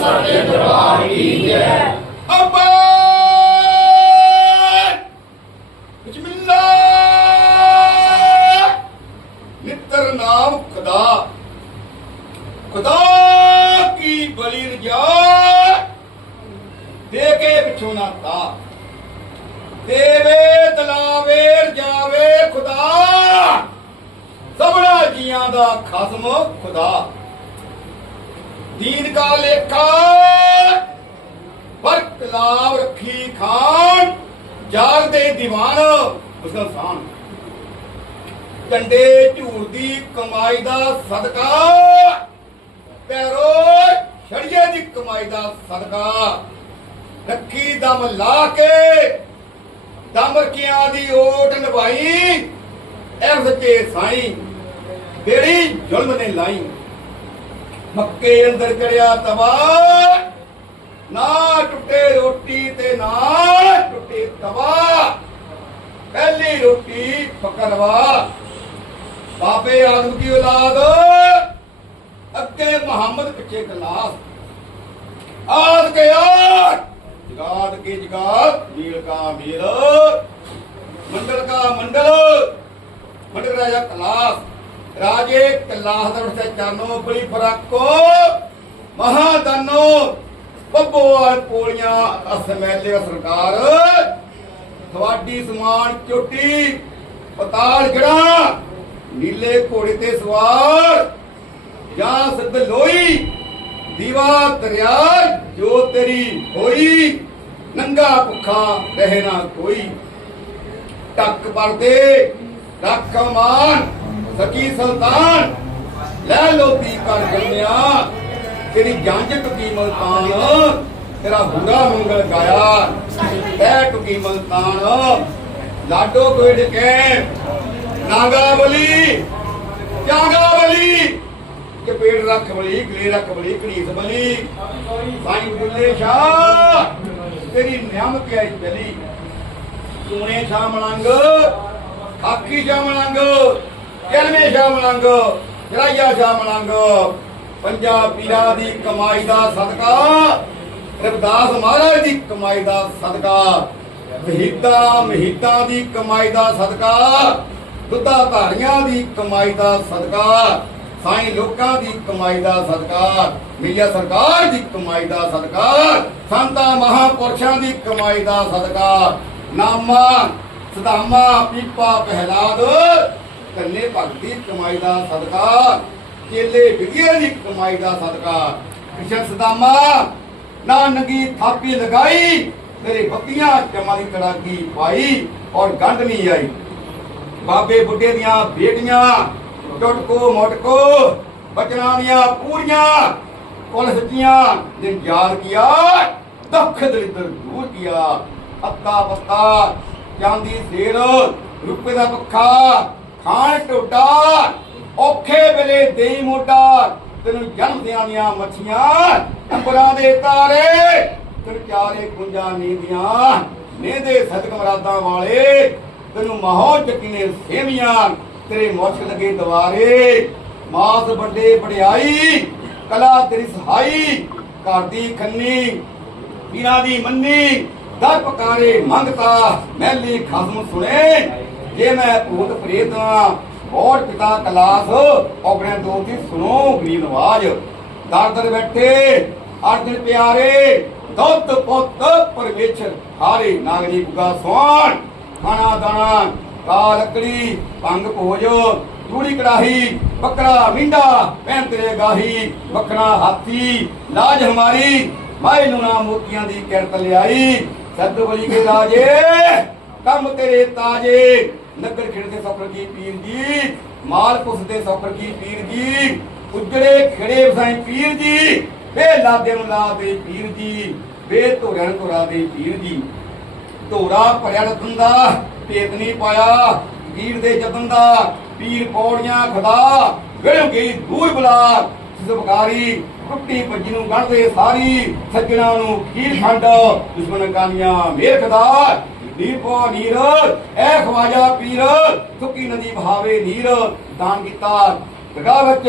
ਸੱਚੇ ਦਰਬਾਰ ਕੀ ਜੈ ਅੱਬਾ ਬਿਸਮਿਲ੍ਲਾ ਨਿੱਤਰ ਨਾਮ ਖੁਦਾ ਖੁਦਾ ਕੀ ਬਲੀ ਰਜਾ ਦੇ ਕੇ ਪਿੱਛੋਂ ਨਾ ਤਾ ਦੇਵੇ ਤਲਾਵੇ ਜਾਵੇ ਖੁਦਾ ਸਭਨਾ ਜੀਆਂ ਦਾ ਖਸਮ ਖੁਦਾ ਦੀਨ ਕਾ ਲੇਖਾ ਪਰ ਰੱਖੀ ਖਾਨ ਜਾਗਦੇ ਦੀਵਾਨ ਉਸਦਾ ਸਾਨ। ਕੰਡੇ ਝੂਰ ਦੀ ਕਮਾਈ ਦਾ ਸਦਕਾ, ਪੈਰੋ ਛੜੀਏ ਦੀ ਕਮਾਈ ਦਾ ਸਦਕਾ। ਰੱਖੀ ਦਮ ਲਾ ਕੇ ਦਮਕੀਆਂ ਦੀ ਓਟ ਨਵਾਈ ਐ ਸੱਚੇ ਸਾਈਂ ਬੇੜੀ ਜ਼ੁਲਮ ਨੇ ਲਾਈ। ਮੱਕੇ ਅੰਦਰ ਚੜਿਆ ਤਵਾ, ਨਾ ਟੁੱਟੇ ਰੋਟੀ ਤੇ ਨਾ ਟੁੱਟੇ ਤਵਾ। ਪਹਿਲੀ ਰੋਟੀ ਫਕਰਵਾ ਬਾਬੇ ਆਦਮ ਦੀ ਔਲਾਦ, ਅੱਗੇ ਮੁਹੰਮਦ ਪਿੱਛੇ ਕਲਾਸ ਆਦ ਕੇ ਆਦ, ਜਗਾਦ ਕੇ ਜਗਾਦ, ਮੀਲ ਕਾ ਮੀਲ। ਮੰਡਲ ਕਾ ਮੰਡਲ ਮੰਡਲ ਰਾਜਾ ਕਲਾਸ। ਰਾਜੇ ਕਲਾਸ ਦਾ ਵਰਸੇ ਚਾਨੋ ਬੜੀ ਬੱਬੋਵਾਲ ਕੋਲੀਆਂ ਅਸਮੈਲੇ ਸਰਕਾਰ। ਤੁਹਾਡੀ ਸਮਾਨ ਚੋਟੀ, ਪਤਾਲ ਜੜਾ ਨੀਲੇ ਘੋੜੇ ਤੇ ਸਵਾਰ। ਜਾਂ ਸਿੱਧ ਲੋਈ ਦੀਵਾ ਦਰਿਆ, ਜੋ ਤੇਰੀ ਹੋਈ, ਨੰਗਾ ਭੁੱਖਾ ਰਹਿਣਾ ਕੋਈ। ਟੱਕ ਪਰਦੇ ਰੱਖ ਮਾਨ ਸਕੀ ਸੁਲਤਾਨ। ਲੈ ਲੋ ਕਰ ਜੰਮਿਆ। ਤੇਰੀ ਜੰਜ ਟੁਕੀ ਮਲਤਾਨ। ਤੇਰਾ ਬੁਰਾ ਮੰਗਲ ਗਾਇਆ। ਐ ਟੁਕੀ ਮਲਤਾਨ। ਲਾਡੋ ਕੋਈ ਡਕੇ। ਨਾਗਾ ਬਲੀ ਚਾਗਾ ਬਲੀ ਕਿ ਪੇੜ ਰੱਖ ਬਲੀ, ਗਲੇ ਰੱਖ ਬਲੀ ਕੜੀਸ ਬਲੀ। ਸਾਈਂ ਬੁੱਲੇ ਸ਼ਾਹ ਤੇਰੀ ਨਿਆਮਤ ਆਈ ਚਲੀ। ਸੋਨੇ ਸ਼ਾਹ ਮਲੰਗ ਆਖੀ ਸ਼ਾਹ ਮਲੰਗ ਕਲਮੇ ਸ਼ਾਹ ਮਲੰਗ ਜਰਾਇਆ ਸ਼ਾਹ ਮਲੰਗ ਪੰਜਾਬ ਪੀਰਾਂ ਦੀ ਕਮਾਈ ਦਾ ਸਦਕਾ, ਰਵਿਦਾਸ ਮਹਾਰਾਜ ਦੀ ਕਮਾਈ ਦਾ ਸਦਕਾ, ਮਹੀਤਾ ਮਹੀਤਾ ਦੀ ਕਮਾਈ ਦਾ ਸਦਕਾ, ਦੁੱਧਾ ਧਾਰੀਆਂ ਦੀ ਕਮਾਈ ਦਾ ਸਦਕਾ, ਸਾਈਂ ਲੋਕਾਂ ਦੀ ਕਮਾਈ ਦਾ ਸਦਕਾ, ਮਿਲਿਆ ਸਰਕਾਰ ਦੀ ਕਮਾਈ ਦਾ ਸਦਕਾ, ਸੰਤਾਂ ਮਹਾਪੁਰਸ਼ਾਂ ਦੀ ਕਮਾਈ ਦਾ ਸਦਕਾ। ਨਾਮਾ, ਸਦਾਮਾ, ਪੀਪਾ, ਪਹਿਲਾਦ ਕੰਨੇ ਭਗਤੀ ਕਮਾਈ ਦਾ ਸਦਕਾ, ਕੇਲੇ ਵਿਗਿਆ ਦੀ ਕਮਾਈ ਦਾ ਸਦਕਾ। ਕ੍ਰਿਸ਼ਨ ਸਦਾਮਾ ਨਾ ਨੰਗੀ ਥਾਪੀ ਲਗਾਈ, ਤੇਰੇ ਬੱਤੀਆਂ ਚਮਾਂ ਦੀ ਕੜਾਕੀ ਪਾਈ ਔਰ ਗੰਢ ਨਹੀਂ ਆਈ। ਬਾਬੇ ਬੁੱਢੇ ਦੀਆਂ ਬੇਟੀਆਂ ਟੁੱਟਕੋ ਮਟਕੋ, ਬਚਨਾਂ ਦੀਆਂ ਪੂਰੀਆਂ, ਕੁਲ ਸੱਚੀਆਂ ਦਿਨ ਯਾਦ ਕੀਆ, ਦੁੱਖ ਦਲਿਦਰ ਦੂਰ ਕੀਆ। ਅੱਤਾ ਪੱਤਾ ਚਾਂਦੀ ਸੇਰ ਰੁਪਏ ਦਾ ਪੱਖਾ ਖਾਣ ਟੋਟਾ, ਔਖੇ ਵੇਲੇ ਦੇਈ ਮੋਟਾ ਤੈਨੂੰ ਜਨਮ ਦੀਆਂ ਮੱਛੀਆਂ, ਅੰਬਰਾਂ ਦੇ ਤਾਰੇ ਤੈਨੂੰ ਚਾਰੇ ਕੁੰਜਾਂ ਨੀਂਦੀਆਂ, ਨੇਦੇ ਸਦਕ ਮਰਾਦਾਂ ਵਾਲੇ, ਤੈਨੂੰ ਮਾਹੌਲ ਚੱਕੀਨੇ ਸੇਵੀਆਂ ਤੇਰੇ ਮੁਸ਼ਕ ਲਗੇ ਦਵਾਰੇ ਮਾਸ ਵੱਡੇ ਵਡਿਆਈ, ਕਲਾ ਤੇਰੀ ਸਹਾਈ, ਘਰ ਦੀ ਖੰਨੀ, ਪੀਰਾਂ ਦੀ ਮੰਨੀ, ਦਰ ਪਕਾਰੇ ਮੰਗਤਾ, ਮਹਿਲੀ ਖਸਮ ਸੁਣੇ। ਜੇ ਮੈਂ ਭੂਤ ਪ੍ਰੇਤਾਂ ਔਰ ਪਿਤਾ ਕਲਾਸ ਔਗਣੇ ਦੋ ਸੁਣੋ ਗਰੀਬ ਨਵਾਜ। ਦਰ ਦਰ ਬੈਠੇ, ਅਰਜਨ ਪਿਆਰੇ ਦੁੱਧ ਪੁੱਤ ਪਰਮੇਸ਼ਰ, ਹਾਰੇ ਨਾਗਰੀ ਗੁਗਾ ਸੋਣ ਖਾਣਾ ਦਾਣਾ ਕਾ ਲੱਕੜੀ, ਭੰਗ ਭੋਜ, ਤੂੜੀ ਕੜਾਹੀ, ਬੱਕਰਾ ਮਿੰਡਾ, ਭੈਣ ਤੇਰੇ ਗਾਹੀ ਬੱਕਰਾ ਹਾਥੀ, ਲਾਜ ਹਮਾਰੀ, ਮਾਈ ਨੂੰ ਮੋਤੀਆਂ ਦੀ ਕਿਰਤ ਲਿਆਈ। ਸੱਤ ਬਲੀ ਕੇ ਰਾਜੇ, ਕੰਮ ਤੇਰੇ ਤਾਜੇ ਨਗਰ ਖਿੜਦੇ ਸਫਰ ਕੀ ਪੀਰ ਜੀ? ਮਾਲ ਪੁੱਛਦੇ ਸਫਰ ਕੀ ਪੀਰ ਜੀ? ਉਜੜੇ ਖੜੇ ਵਸਾਈ ਪੀਰ ਜੀ। ਬੇ ਲਾਦੇ ਨੂੰ ਲਾ ਦੇ ਪੀਰ ਜੀ। ਬੇ ਧੋਰਿਆਂ ਧੋਰਾ ਦੇ ਪੀਰ ਜੀ। ਧੋਰਾ ਭਰਿਆ ਰਤਨ ਦਾ, ਭੇਤ ਨਹੀਂ ਪਾਇਆ। ਵੀਰ ਦੇ ਜਤਨ ਦਾ, ਪੀਰ ਪੌੜੀਆਂ ਖਦਾ। ਵੇਲ ਗਈ ਦੂਰ ਬੁਲਾ ਜ਼ਬਕਾਰੀ ਟੁੱਟੀ ਭੱਜੀ ਨੂੰ ਗਣਦੇ ਸਾਰੀ। ਸੱਜਣਾ ਨੂੰ ਖੀਰ ਖੰਡ, ਦੁਸ਼ਮਣ ਕਾਨੀਆਂ ਮੇਰ ਖਦਾ ਦੀਪੋ ਨੀਰ, ਐ ਖਵਾਜਾ ਪੀਰ, ਸੁੱਕੀ ਨਦੀ ਬਹਾਵੇ ਨੀਰ, ਦਾਨ ਕੀਤਾ। ਦਗਾ ਵਿੱਚ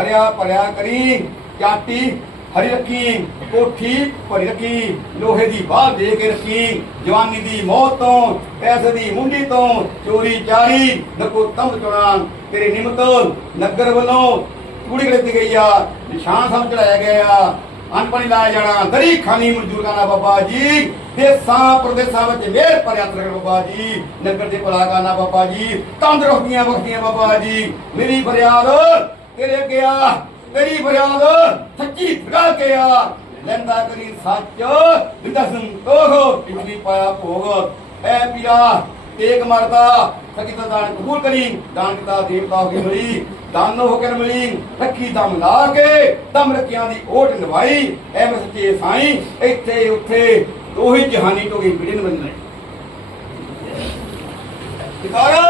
ਹਰਿਆ ਭਰਿਆ ਕਰੀ, ਚਾਟੀ ਹਰੀ ਰੱਖੀ, ਕੋਠੀ ਭਰੀ ਰੱਖੀ, ਲੋਹੇ ਦੀ ਬਾਹ ਦੇ ਕੇ ਰੱਖੀ, ਜਵਾਨੀ ਦੀ ਮੌਤ ਤੋਂ, ਪੈਸੇ ਦੀ ਮੁੰਡੀ ਤੋਂ, ਚੋਰੀ ਚਾਰੀ, ਨਕੋ ਤੰਬ ਚੁਣਾ। ਤੇਰੇ ਨਿਮਤ ਨਗਰ ਵੱਲੋਂ ਕੁੜੀ ਦਿੱਤੀ ਗਈ ਆ ਨਿਸ਼ਾਨ ਸਭ ਚੜਾਇਆ ਗਿਆ। ਆ ਅਨਪਣੀ ਲਾਇਆ ਜਾਣਾ ਦਰੀ ਖਾਨੀ ਮਨਜ਼ੂਰ ਕਰਨਾ ਬਾਬਾ ਜੀ। ਦੇਸਾਂ ਪ੍ਰਦੇਸਾਂ ਵਿੱਚ ਮੇਰ ਪਰ ਯਾਤਰਾ ਬਾਬਾ ਜੀ। ਨਗਰ ਦੇ ਭਲਾ ਕਰਨਾ ਬਾਬਾ ਜੀ। ਤੰਦਰੁਸਤੀਆਂ ਬਖਸ਼ੀਆਂ ਬਾਬਾ ਜੀ। ਮੇਰੀ ਫਰਿਆਦ ਤੇਰੇ ਅੱਗੇ ਤੇਰੀ ਫਰਿਆਦ ਸੱਚੀ ਫੜਾ ਕੇ ਆ ਲੈਂਦਾ ਕਰੀ ਸੱਚ, ਬਿੰਦਾ ਸੰਤੋਖ ਇਤਨੀ ਪਾਇਆ ਭੋਗ। ਐ ਪੀਰਾ ਤੇਗ ਮਰਦਾ ਸਕਿਤ ਦਾਨ ਕਬੂਲ ਕਰੀ, ਦਾਨ ਕੀਤਾ ਦੇਵਤਾ ਹੋ ਕੇ ਮਿਲੀ, ਦਾਨ ਹੋ ਕੇ ਮਿਲੀ ਰੱਖੀ ਦਮ ਲਾ ਕੇ, ਦਮ ਰੱਖਿਆਂ ਦੀ ਓਟ ਨਿਭਾਈ ਐ ਮੈਂ ਸੱਚੇ ਸਾਈਂ, ਇੱਥੇ ਉੱਥੇ ਉਹੀ ਜਹਾਨੀ ਤੋਂ ਗਈ ਬਿੜਨ ਬੰਦਨੇ ਜਕਾਰਾ